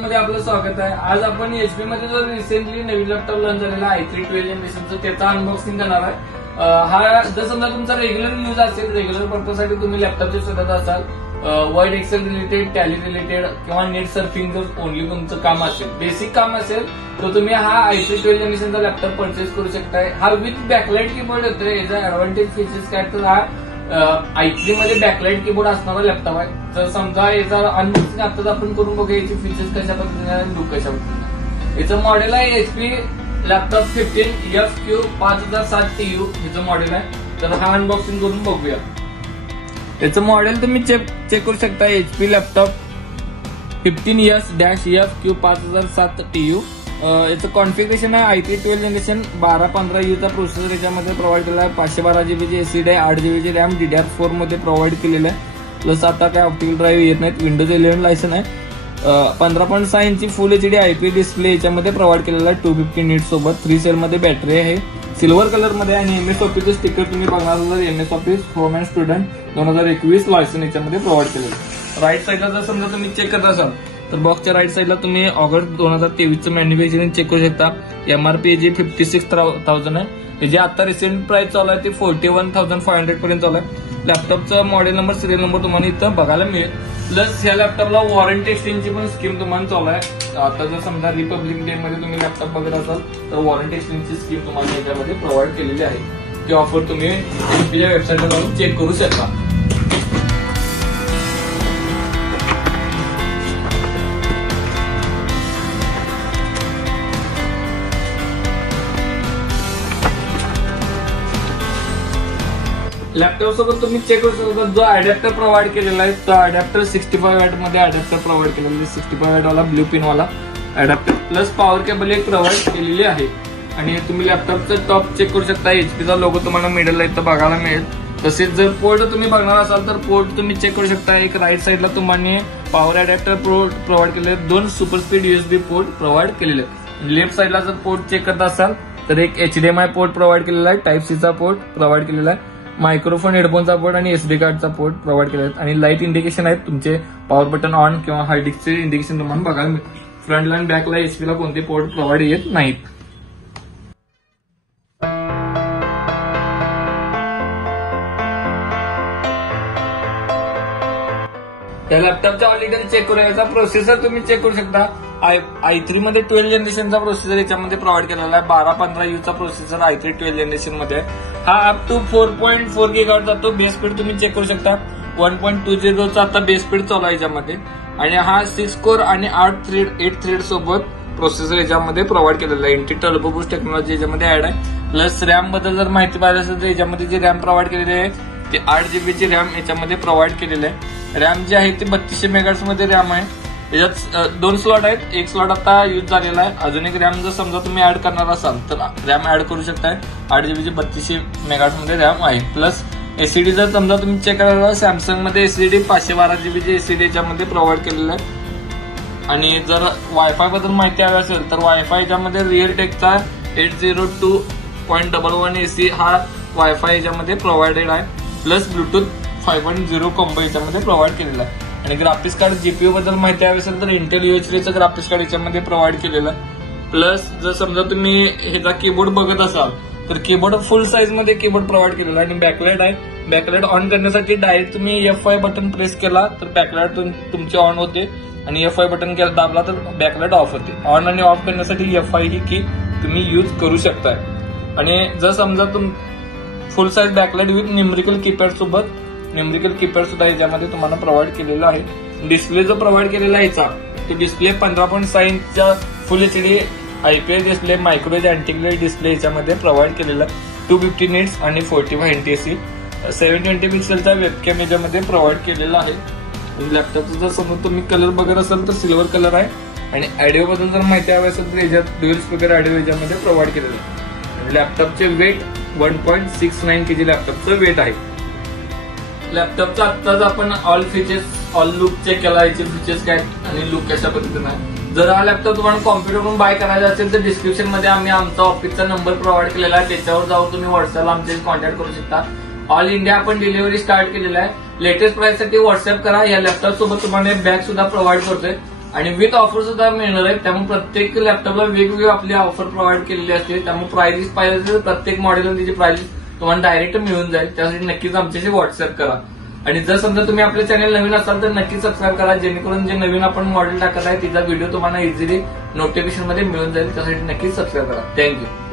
मध्ये आपलं स्वागत आहे। आज आपण एचपी मध्ये जो रिसेंटली नवीन लॅपटॉप लॉन्च झालेला आहे i3 12 जनरेशनचा त्याचा अनबॉक्सिंग करणार आहे। हा जर समजा तुमचा रेग्युलर यूज असेल, रेग्युलर पर्पजसाठी तुम्ही लॅपटॉपचे शोधत असाल, word excel related, Tally related किंवा नेट सर्फिंग जर ओनली तुमचं काम असेल, बेसिक काम असेल, तर तुम्ही हा i3 12 जनरेशनचा लॅपटॉप परचेस करू शकताय। हा विथ बॅकलाइट कीबोर्ड येतोय। याचा ऍडव्हान्टेज फीचर्स काय तर हा i3 मध्ये बॅकलाइट कीबोर्ड असणारा लॅपटॉप आहे। तर समजा याचा अनबॉक्सिंग आताच आपण करून बघूया, याची फीचर्स कशा पद्धतीने आणि लुक कशा पद्धतीने। याचं मॉडेल आहे एचपी लॅपटॉप 15FQ 5007TU याचं मॉडेल आहे। तर हा अनबॉक्सिंग करून बघूया। याचं मॉडेल तुम्ही चेक करू शकता, एचपी लॅपटॉप 15S-FQ 5007TU। याचं कॉन्फिगरेशन आहे i3 12 जनरेशन 1215U चा प्रोसेसर याच्यामध्ये प्रोव्हाइड केला आहे। 512GB ची एसएसडी आहे, 8GB रॅम DDR4 मध्ये प्रोव्हाइड केलेलं आहे। प्लस आता काय ऑप्टिकल ड्राईव्ह येत नाहीत। विंडोज 11 लायसन आहे। 15.6 इंची फुल एचडी आयपी डिस्प्ले याच्यामध्ये प्रोव्हाइड केलेला आहे 250 नीट सोबत। 3 सेल मध्ये बॅटरी आहे, सिल्वर कलर मध्ये, आणि एमएस ऑफिसचं स्टिकर तुम्ही बघणार तर MS office home and student 2021 license याच्यामध्ये प्रोव्हाइड केलेलं आहे। राईट साईडला जर समजा तुम्ही चेक करत असाल तर बॉक्सच्या राईट साईडला तुम्ही ऑगस्ट 2023 चं मॅन्युफॅक्चरिंग चेक करू शकता। एमआरपी जी 56,000 आहे। जे आता रिसेंट प्राइस चालू आहे ते 41,500 पर्यंत चालू आहे। लॅपटॉपचा मॉडेल नंबर, सिरियल नंबर तुम्हाला इथं बघायला मिळेल। प्लस या लॅपटॉपला वॉरंटी एक्सचेंजची पण स्कीम तुम्हाला चालू आहे। आता जर समजा रिपब्लिक डे मध्ये तुम्ही लॅपटॉप बघत असाल तर वॉरंटी एक्सचेंजची स्कीम तुम्हाला याच्यामध्ये प्रोव्हाइड केलेली आहे। ती ऑफर तुम्ही एचपीच्या वेबसाईटला जाऊन चेक करू शकता। लॅपटॉप सोबत तुम्ही चेक करू शकता जो अडॅप्टर प्रोव्हाइड केलेला आहे, तो अडॅप्टर 65 वॅट मध्ये अडॅप्टर प्रोव्हाइड केलेला आहे। 65 वॅट वाला ब्लू पिन वाला अडॅप्टर प्लस पॉवर केबल एक प्रोव्हाइड केलेली आहे। आणि तुम्ही लॅपटॉपचं टॉप चेक करू शकता, एचपीचा लोगो तुम्हाला मिडलला इथं बघायला मिळेल। तसेच जर पोर्ट तुम्ही बघणार असाल तर पोर्ट तुम्ही चेक करू शकता। एक राईट साईडला तुम्हाला पॉवर अडॅप्टर प्रोव्हाइड केलेले, 2 super speed USB port provide केलेले आहेत। लेफ्ट साईडला जर पोर्ट चेक करत असाल तर एक HDMI पोर्ट प्रोव्हाइड केलेला आहे, टाइप C चा पोर्ट प्रोव्हाइड केलेला आहे, मायक्रोफोन, हेडफोनचा पोर्ट आणि एसडी कार्डचा पोर्ट प्रोव्हाइड केला आहे। आणि लाईट इंडिकेशन आहेत तुमचे, पॉवर बटन ऑन किंवा हार्ड डिस्कचे इंडिकेशन तुम्हाला बघायला मिळेल। फ्रंटला आणि बॅकला एचपीला कोणते पोर्ट प्रोव्हाइड येत नाहीत। या लॅपटॉपचा ऑल डिटेल चेक करूया। याचा प्रोसेसर तुम्ही चेक करू शकता, i3 मध्ये 12 जनरेशनचा प्रोसेसर याच्यामध्ये प्रोव्हाइड केलेला आहे। 1215U चा प्रोसेसर i3 12 जनरेशन मध्ये हा अप टू 4.4 GHz जातो। बेस स्पीड तुम्ही चेक करू शकता, 1.20 चा आता बेस स्पीड चालू आहे याच्यामध्ये। आणि हा 6 कोर आणि 8 थ्रेड सोबत प्रोसेसर याच्यामध्ये प्रोव्हाइड केलेला आहे। इंटेल टर्बो बूस्ट टेक्नॉलॉजी याच्यामध्ये ऍड आहे। प्लस रॅम बद्दल जर माहिती पाहिजे असेल तर याच्यामध्ये जी रॅम प्रोव्हाइड केलेली आहे ते 8GB ची रॅम याच्यामध्ये प्रोव्हाइड केलेली आहे। रॅम जी आहे ती 3200 मेगाहर्ट्झ मध्ये रॅम आहे। याच्यात 2 स्लॉट आहेत, एक स्लॉट आता यूज झालेला आहे। अजून एक रॅम जर समजा तुम्ही ऍड करणार असाल तर रॅम ऍड करू शकताय। 8GB ची 3200 मेगाहर्ट्झ मध्ये रॅम आहे। प्लस एसएसडी जर समजा तुम्ही चेक करायला, सॅमसंग मध्ये एसएसडी 512GB ची एसएसडी याच्यामध्ये प्रोव्हाइड केलेलं आहे। आणि जर वायफाय बद्दल माहिती हवी असेल तर वायफाय याच्यामध्ये रिअलटेकचा 802.11 AC हा वायफाय याच्यामध्ये प्रोव्हाइडेड आहे। प्लस ब्लूटूथ 5.0 कॉम्बो याच्यामध्ये प्रोव्हाइड केलेला आहे। आणि ग्राफिक्स कार्ड जीपीयू बद्दल माहिती हवी असेल तर इंटेल UHDचं ग्राफिक्स कार्ड याच्यामध्ये प्रोव्हाइड केलेलं आहे। प्लस जर समजा तुम्ही ह्याचा कीबोर्ड बघत असाल तर कीबोर्ड फुल साईज मध्ये कीबोर्ड प्रोव्हाइड केलेला आहे। आणि बॅकलाइट आहे। बॅकलाइट ऑन करण्यासाठी डायरेक्ट तुम्ही F5 बटन प्रेस केला तर बॅकलाइट तुमची ऑन होते, आणि F5 बटन दाबला तर बॅकलाइट ऑफ होते। ऑन आणि ऑफ करण्यासाठी F5 ही की तुम्ही यूज करू शकताय। आणि जर समजा full size backlight with numerical keypad सोबत, न्यूमेरिकल कीपॅड सुद्धा याच्यामध्ये तुम्हाला प्रोव्हाइड केलेला आहे। डिस्प्ले जो प्रोव्हाइड केलेला आहे याचा तो डिस्प्ले 15.6 इंचचा full HD IPS display, microedge anti glare display याच्यामध्ये प्रोव्हाइड केलेला आहे। 250 नीट्स आणि 45 NTSC 720 पिक्सेलचा वेबकॅम याच्यामध्ये प्रोव्हाइड केलेला आहे। लॅपटॉपचा जर समजा तुम्ही कलर बघत असाल तर सिल्वर कलर आहे। आणि ऑडिओ बद्दल जर माहिती हवी असेल तर याच्यात ड्युअल स्पीकर ऑडिओ याच्यामध्ये प्रोव्हाइड केलेलं आहे। लॅपटॉपचे वेट 1.69 kg लॅपटॉपचं वेट आहे। लॅपटॉपचा आत्ताच आपण all features, all look check केला, याचे फीचर्स काय आणि लुक कशा पद्धतीने आहे। जर हा लॅपटॉप तुम्हाला कॉम्प्युटरवरून बाय करायचा असेल तर डिस्क्रिप्शन मध्ये आम्ही आमचा ऑफिसचा नंबर प्रोव्हाइड केलेला आहे, त्याच्यावर जाऊन तुम्ही व्हॉट्सअपला आमच्याशी कॉन्टॅक्ट करू शकता। ऑल इंडिया आपण डिलिव्हरी स्टार्ट केलेला आहे। लेटेस्ट प्राइस साठी व्हॉट्सअप करा। या लॅपटॉप सोबत तुम्हाला बॅग सुद्धा प्रोव्हाइड करतोय। आणि विथ ऑफर सुद्धा मिळणार आहे. त्यामुळे प्रत्येक लॅपटॉपला वेगवेगळी आपली ऑफर प्रोव्हाइड केलेली असते. त्यामुळे प्राइस पाहिजे तर प्रत्येक मॉडेल त्याची प्राइस तुम्हाला डायरेक्ट मिळून जाईल. त्यासाठी नक्कीच आमच्याशी व्हॉट्सअप करा. आणि जर समजा तुम्ही आपल्या चॅनल नवीन असाल तर नक्कीच सबस्क्राईब करा, जेणेकरून जे नवीन आपण मॉडेल टाकत आहे तिचा व्हिडिओ तुम्हाला इझिली नोटिफिकेशन मध्ये मिळून जाईल. त्यासाठी नक्कीच सबस्क्राईब करा. थँक्यू.